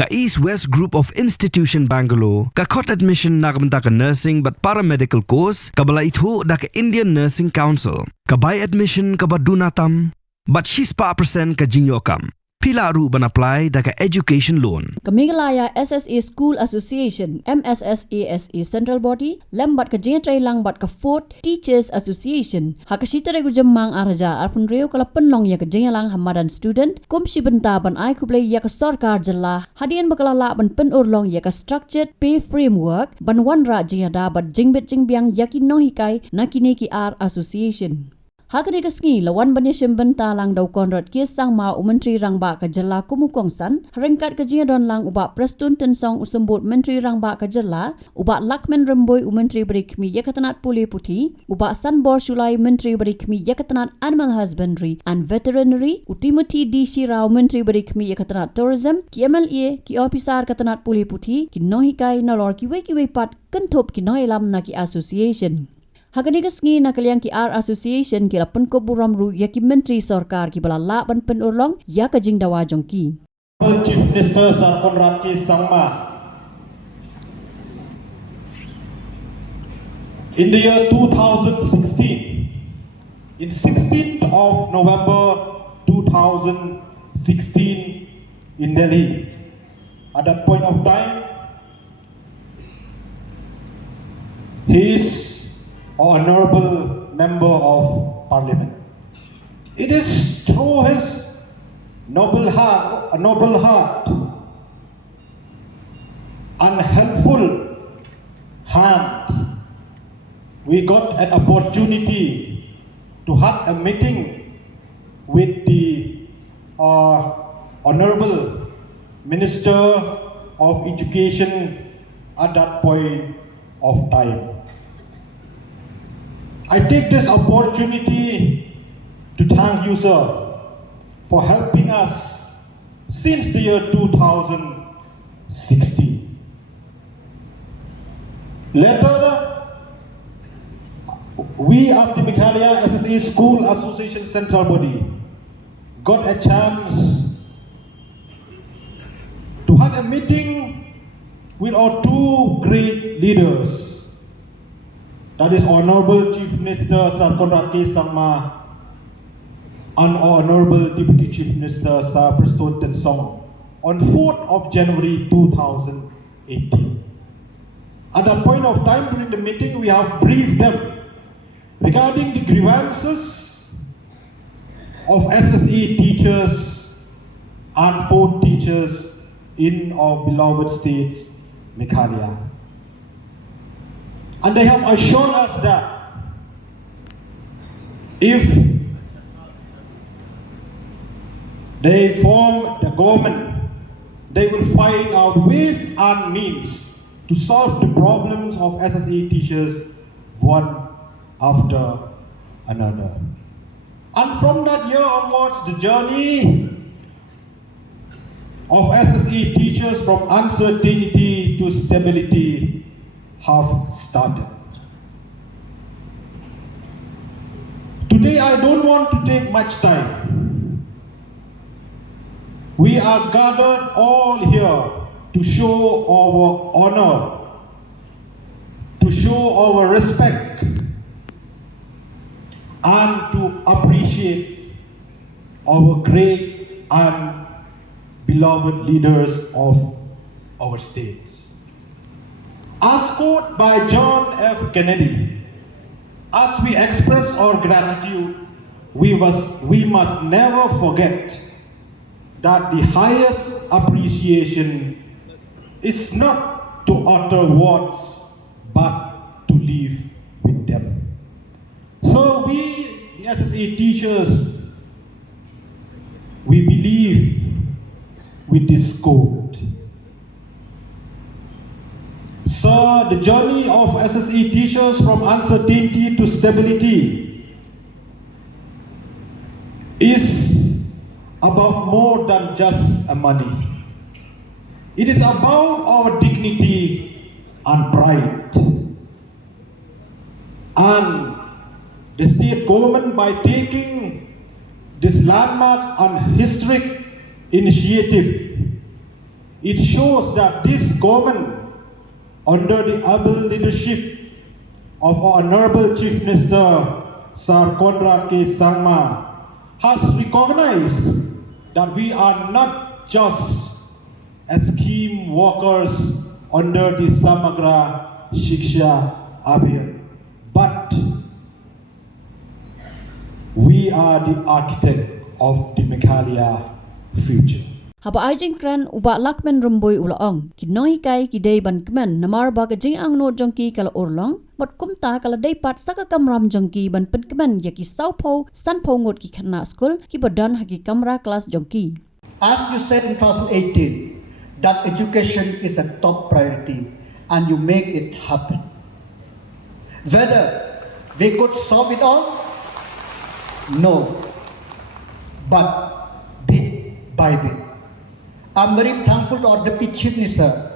Ka East West Group of Institution Bangalore, ka khot admission nakamta ka nursing but paramedical course, ka bala itho da ka Indian Nursing Council, ka buy admission ka badunatam, but she's pa percent ka jinyokam. Pila ru ban apply da ka education loan. Ka Meghalaya SSA School Association MSSASA Central Body lambat ka jentray lang bat ka Fourth Teachers Association hakasita regu jemmang arja arpun reo kala penlong ya ka jengalang hamadan student komsi benta ban ai kublai ya ka sarkar jalla hadian bakalala ban penurlong ya ka structured pay framework ban wanra jengada bat jengbet jengbiang yakin Nonghikai nakini ki R Association. Hakani kasngi lawan Mynsiem benta lang daw konrad kisang ma Menteri Rangba ka jala kumukongsan harengkat ka jia don lang uba prestun tensong usembut Menteri Rangba ka jala uba Lakman Remboy Menteri Berikmi yakatanat puli puti uba Sanbor Shulai Menteri Berikmi yakatanat Animal Husbandry and Veterinary Timothy D. Shirao Menteri Berikmi yakatanat Tourism ki MLA ki officer katanat puli puti ki Nonghikai nalor ki we pat kentop ki noilam na ki association. Hakanigas ngi nakaliang ki R Association ki lapan ko buram ru ya ki menteri sarkar ki balala ban penurlong ya ka jing dawa jongki. Chief Minister Samrkhie Sangma in the year 2016, in 16th of November 2016 in Delhi, at that point of time, his Honorable Member of Parliament. It is through his noble heart, unhelpful hand, we got an opportunity to have a meeting with the Honorable Minister of Education at that point of time. I take this opportunity to thank you, sir, for helping us since the year 2016. Later, we as the Meghalaya SSA School Association Central Body got a chance to have a meeting with our two great leaders. That is Honorable Chief Minister Samrkhie Sangma and Honorable Deputy Chief Minister Sir Preston Tensong on 4th of January 2018. At that point of time during the meeting, we have briefed them regarding the grievances of SSE teachers and fourth teachers in our beloved states, Meghalaya. And they have assured us that if they form the government, they will find out ways and means to solve the problems of SSE teachers one after another. And from that year onwards, the journey of SSE teachers from uncertainty to stability have started. Today I don't want to take much time. We are gathered all here to show our honor, to show our respect, and to appreciate our great and beloved leaders of our states. As quoted by John F. Kennedy, as we express our gratitude, we must never forget that the highest appreciation is not to utter words, but to live with them. So we, the SSA teachers, we believe with this quote. So the journey of SSE teachers from uncertainty to stability is about more than just money. It is about our dignity and pride. And the state government, by taking this landmark and historic initiative, It shows that this government, under the able leadership of our Honorable Chief Minister Sir Konrad K. Sangma, has recognized that we are not just as scheme workers under the Samagra Shiksha Abhiyan, but we are the architect of the Meghalaya future. Haba ajing kran uba lakmen rumboy ulaong ki Nonghikai ki day ban kmen namar ba ka jing ang no jongki kala orlong bot kumta kala day pat saka kamram jongki ban pen kmen ya ki saupo sanpo ngut ki khana school ki badan haki kamra class jongki. As you said in 2018 that education is a top priority and you make it happen. Whether we could solve it all? No. But bit by bit. I'm very thankful to our Deputy Chief Minister,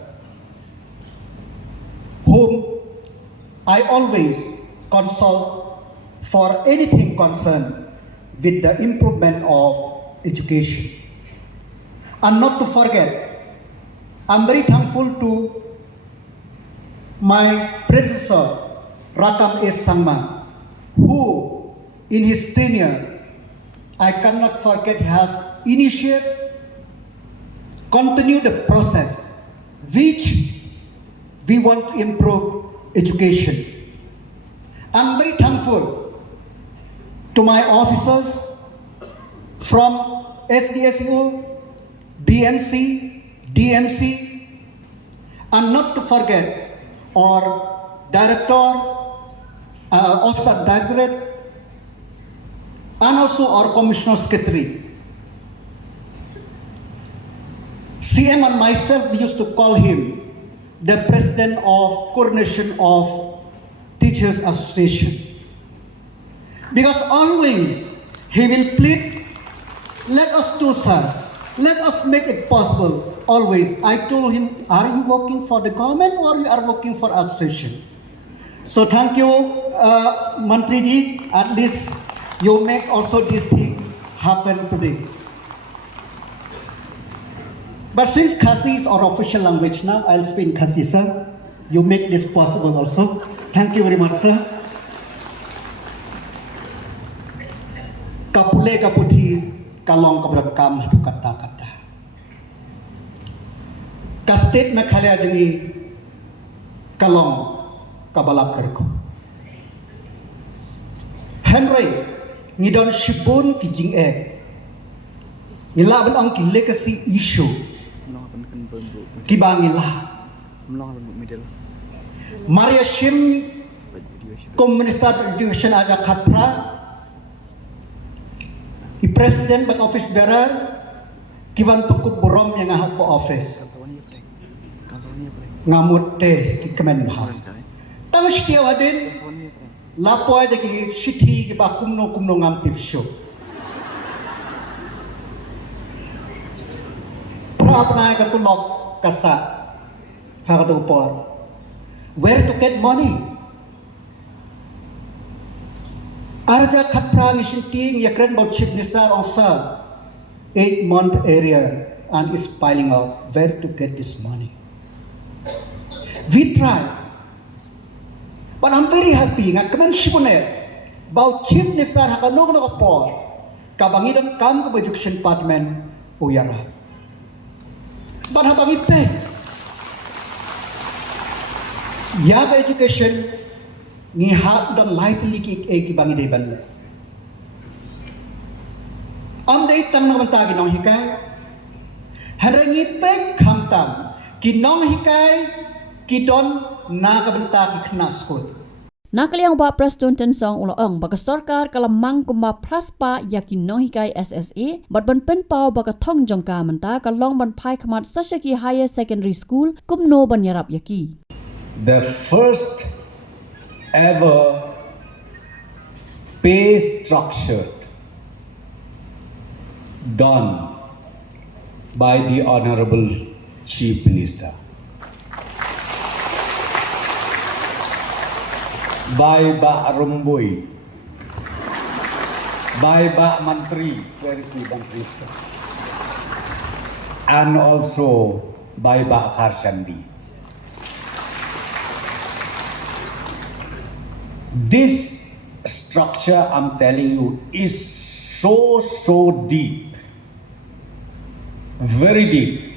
whom I always consult for anything concerned with the improvement of education. And not to forget, I'm very thankful to my predecessor, Rakam S. Sangma, who in his tenure, I cannot forget, has initiated continue the process which we want to improve education. I'm very thankful to my officers from SDSU, BMC, DMC, and not to forget our director, officer directorate, and also our commissioner secretary. CM and myself, we used to call him the president of Coordination of Teachers Association. Because always he will plead, let us do, sir. Let us make it possible. Always. I told him, are you working for the government or you are working for association? So thank you, Mantriji. At least you make also this thing happen today. But since Khasi is our official language now, I'll speak in Khasi, sir. You make this possible also. Thank you very much, sir. Kapule kaputhi kalong kabrakam hatu kata. Ka state Meghalaya jeni kalong kabalap kerko. Henry ngidon shibun ki jing e. Nilaban ang ki legacy issue. Kibangila Maria Shim Minister of Education aja khatra I President but office bearer kiwan pekuk borom yang ngahak po office ngamut teh ki kemen bah tang setia wadin lapoy de ki shithi ki ba kumno ngam tip show prapna ka tulok kasa hakadupor where to get money arja khatprang ishinting yakren about chief minister also 8-month area and is piling up where to get this money. We try, but I'm very happy nga kaman shipone about chief minister hakanog na kapor kabangidan kam ko education department uyara. But habang ipek, yaga education ngihap dan lightly ki bangi day banle. Am day tang naman tagi Nonghikai, harang ipek kamtam ki Nonghikai ki don nakabenta ki knaskot. Nakaliang ba Preston song ulaong baka sarkar kalamang kumba praspa yakin Nonghikai SSA but ban pen pau baka thong jongka manta kalong ban pai khamat Sashaki Higher Secondary School kumno ban yarap yaki. The first ever pay structure done by the Honorable Chief Minister. By Ba Rumboy, by Ba Mantri, where is the Mantri? And also by Bakhar Shandi. This structure, I'm telling you, is so deep, very deep.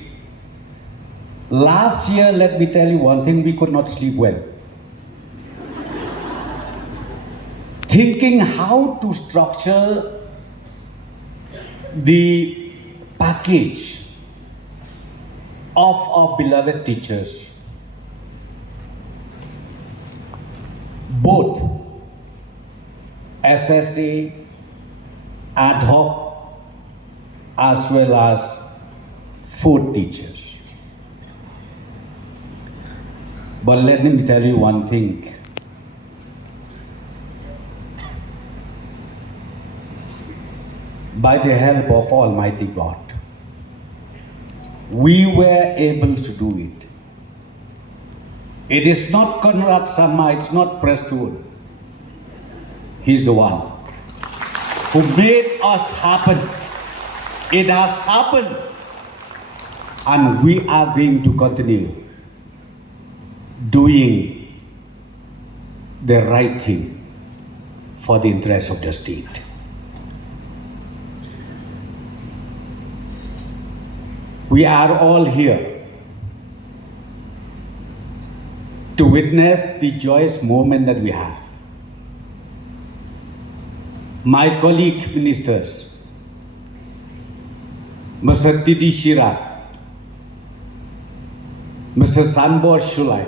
Last year, let me tell you one thing, we could not sleep well. Thinking how to structure the package of our beloved teachers, both SSA, ad hoc, as well as food teachers. But let me tell you one thing. By the help of Almighty God, we were able to do it. It is not Conrad Sama, it's not Preston. He's the one who made us happen. It has happened. And we are going to continue doing the right thing for the interest of the state. We are all here to witness the joyous moment that we have. My colleague ministers, Mr. Titi Shira, Mr. Sanbor Shulai,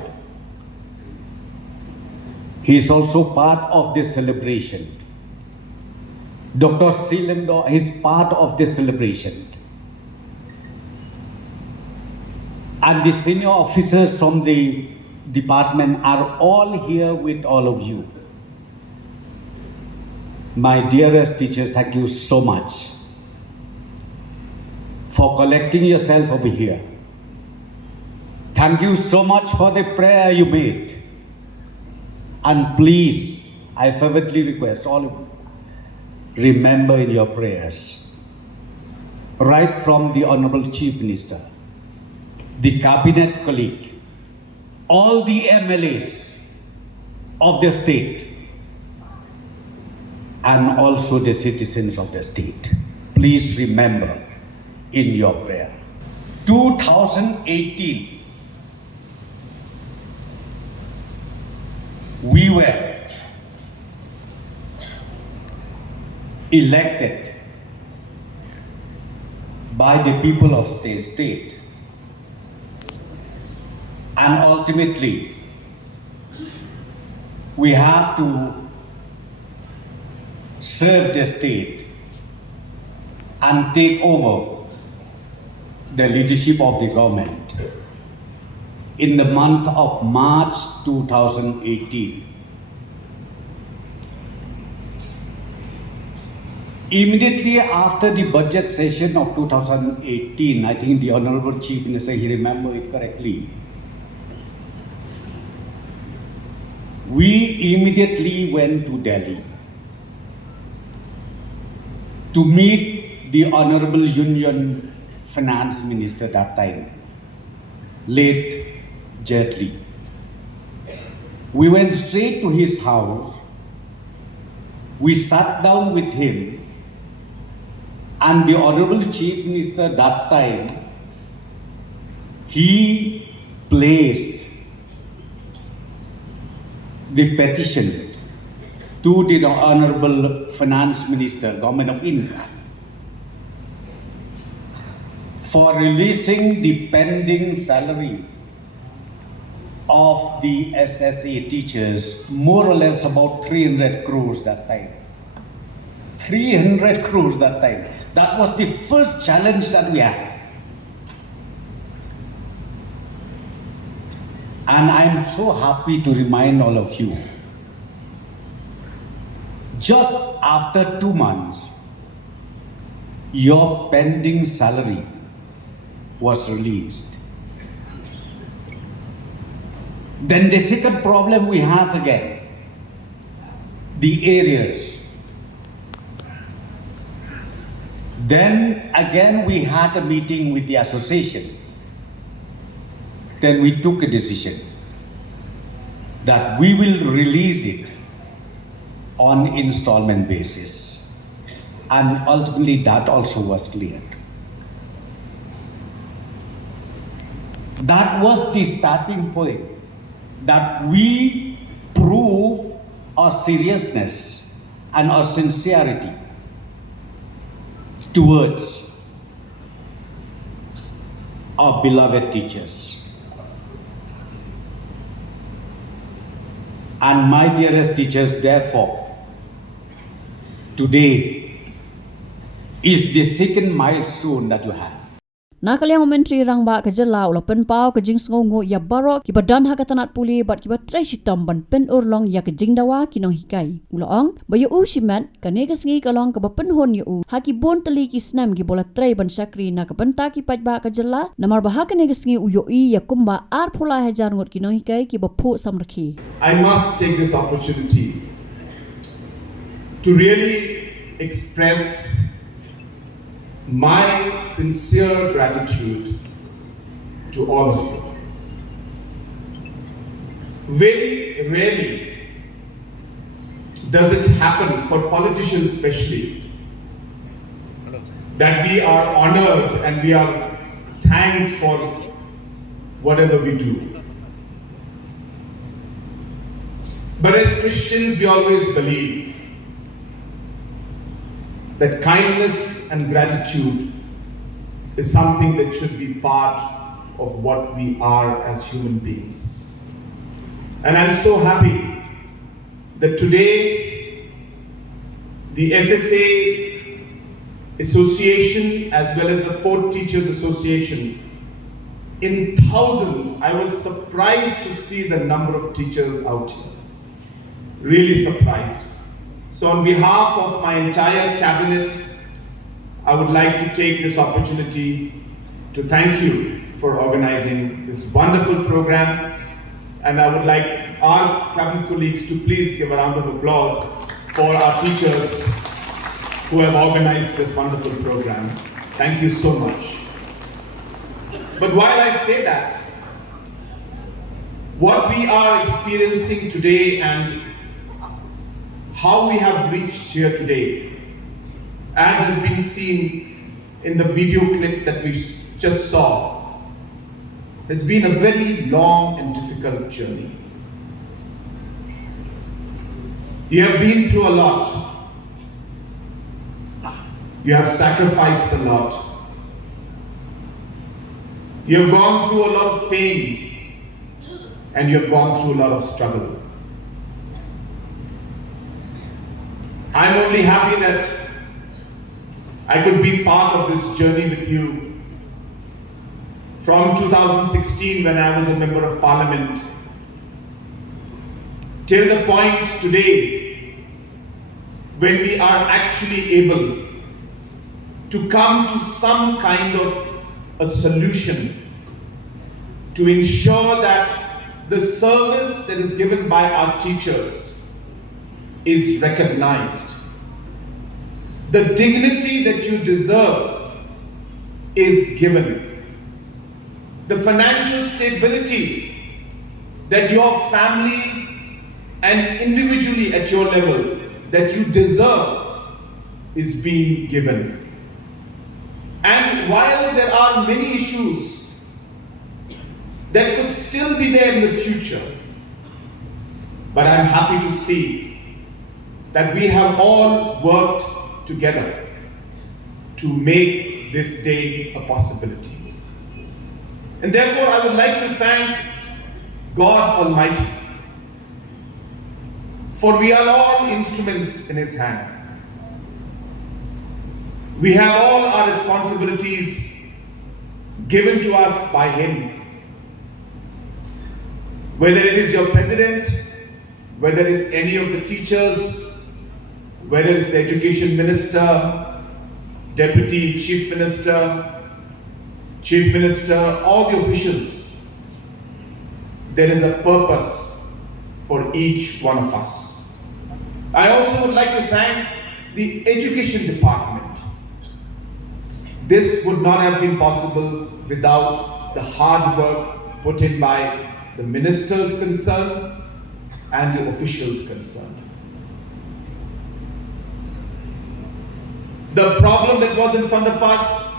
he is also part of this celebration. Dr. Silendo is part of this celebration. And the senior officers from the department are all here with all of you. My dearest teachers, thank you so much for collecting yourself over here. Thank you so much for the prayer you made. And please, I fervently request all of you, remember in your prayers, right from the Honorable Chief Minister, the cabinet colleague, all the MLAs of the state, and also the citizens of the state. Please remember in your prayer. 2018, we were elected by the people of the state. And ultimately, we have to serve the state and take over the leadership of the government in the month of March 2018. Immediately after the budget session of 2018, I think the Honorable Chief Minister, he remembered it correctly, we immediately went to Delhi to meet the Honorable Union Finance Minister that time, late Jetli. We went straight to his house. We sat down with him, and the Honorable Chief Minister that time, he placed the petition to the Honorable Finance Minister, Government of India, for releasing the pending salary of the SSA teachers, more or less about 300 crores that time. 300 crores that time. That was the first challenge that we had. And I'm so happy to remind all of you, just after 2 months, your pending salary was released. Then the second problem we have again, the areas. Then again we had a meeting with the association. then we took a decision that we will release it on installment basis. And ultimately that also was cleared. That was the starting point, that we prove our seriousness and our sincerity towards our beloved teachers. And my dearest teachers, therefore, today is the second milestone that you have. Nakaliang menteri rang ba kajala ula penpau kajing sngongo ya barok ki badan hakatanat puli bat ki batrai sitam ban pen urlong ya kajing dawa ki Nonghikai ulaong bayu u simat kanega sngi kalong ka bapen hon yu haki bon teli ki snam ki bola trai ban sakri na ka banta ki paj ba kajala namar bah kanega sngi u Ïohi ya kumba ar phula Hajar Ngut ki Nonghikai ki ba Phuh Samrkhie. I must take this opportunity to really express my sincere gratitude to all of you. Very rarely does it happen, for politicians especially, that we are honored and we are thanked for whatever we do. But as Christians, we always believe that kindness and gratitude is something that should be part of what we are as human beings. And I'm so happy that today the SSA Association as well as the Fort Teachers Association, in thousands, I was surprised to see the number of teachers out here. Really surprised. So on behalf of my entire cabinet, I would like to take this opportunity to thank you for organizing this wonderful program. And I would like our cabinet colleagues to please give a round of applause for our teachers who have organized this wonderful program. Thank you so much. But while I say that, what we are experiencing today and how we have reached here today, as has been seen in the video clip that we just saw, has been a very long and difficult journey. You have been through a lot. You have sacrificed a lot. You have gone through a lot of pain, and you have gone through a lot of struggle. I'm only happy that I could be part of this journey with you from 2016 when I was a member of parliament till the point today when we are actually able to come to some kind of a solution to ensure that the service that is given by our teachers is recognized. The dignity that you deserve is given. The financial stability that your family and individually at your level that you deserve is being given. And while there are many issues that could still be there in the future, but I'm happy to see that we have all worked together to make this day a possibility. And therefore, I would like to thank God Almighty, for we are all instruments in His hand. We have all our responsibilities given to us by Him. Whether it is your president, whether it's any of the teachers, whether it's the education minister, deputy chief minister, all the officials, there is a purpose for each one of us. I also would like to thank the education department. This would not have been possible without the hard work put in by the ministers concerned and the officials concerned. The problem that was in front of us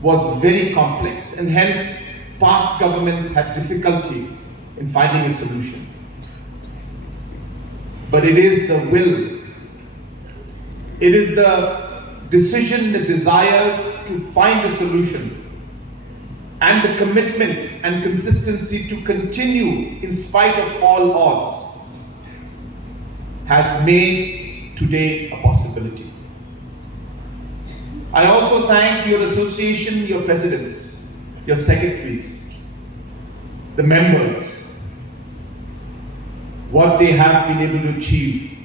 was very complex, and hence past governments had difficulty in finding a solution. But it is the will, it is the decision, the desire to find a solution, and the commitment and consistency to continue in spite of all odds has made today a possibility. I also thank your association, your presidents, your secretaries, the members. What they have been able to achieve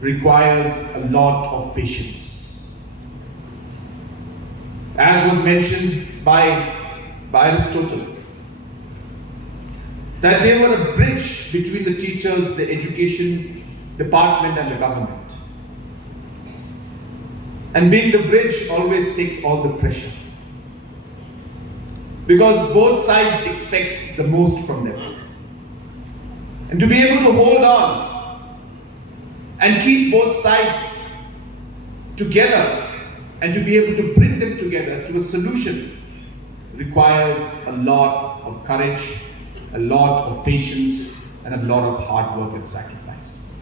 requires a lot of patience. As was mentioned by Aristotle, that they were a bridge between the teachers, the education department and the government. And being the bridge always takes all the pressure, because both sides expect the most from them. And to be able to hold on and keep both sides together and to be able to bring them together to a solution requires a lot of courage, a lot of patience, and a lot of hard work and sacrifice.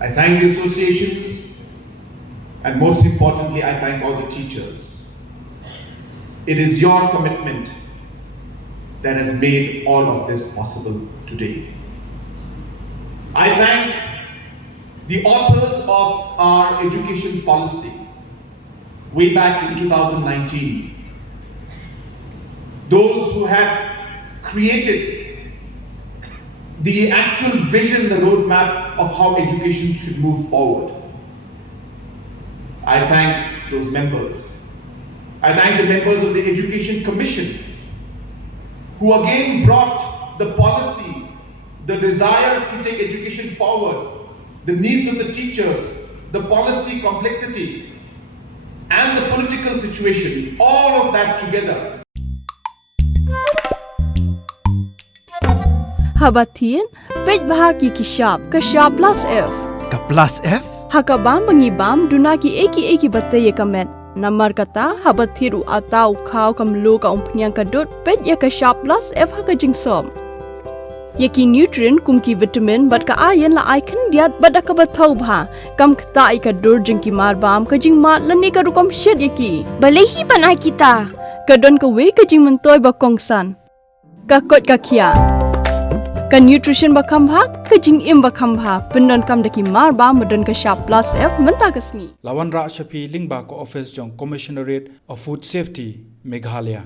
I thank the associations, and most importantly, I thank all the teachers. It is your commitment that has made all of this possible today. I thank the authors of our education policy way back in 2019. Those who had created the actual vision, the roadmap of how education should move forward. I thank those members. I thank the members of the Education Commission, who again brought the policy, the desire to take education forward, the needs of the teachers, the policy complexity, and the political situation, all of that together. Habatin, pej bahagi kishab plus F. Ka plus F? Hakabam bangibam dunaki eki bataye kamet. Namar kata habathiru atau khau kamlu ka umpnyang kadut pej ya kishab plus F hakajingsom. Yaki nutrient kumki vitamin bat ka iron la icon diat bat ka bathau bha kam kta I ka dur jingki marbam ka jingma lani ka rukom shed yaki balehi banai kita kadon ka we ka jing mentoy ba kongsan ka kot ka khia ka nutrition ba khambha ka jing im ba khambha pendon kam daki marbam madon ka sharp plus F menta kasni Lawan Ra Shafi Lingba ko office jong Commissionerate of Food Safety Meghalaya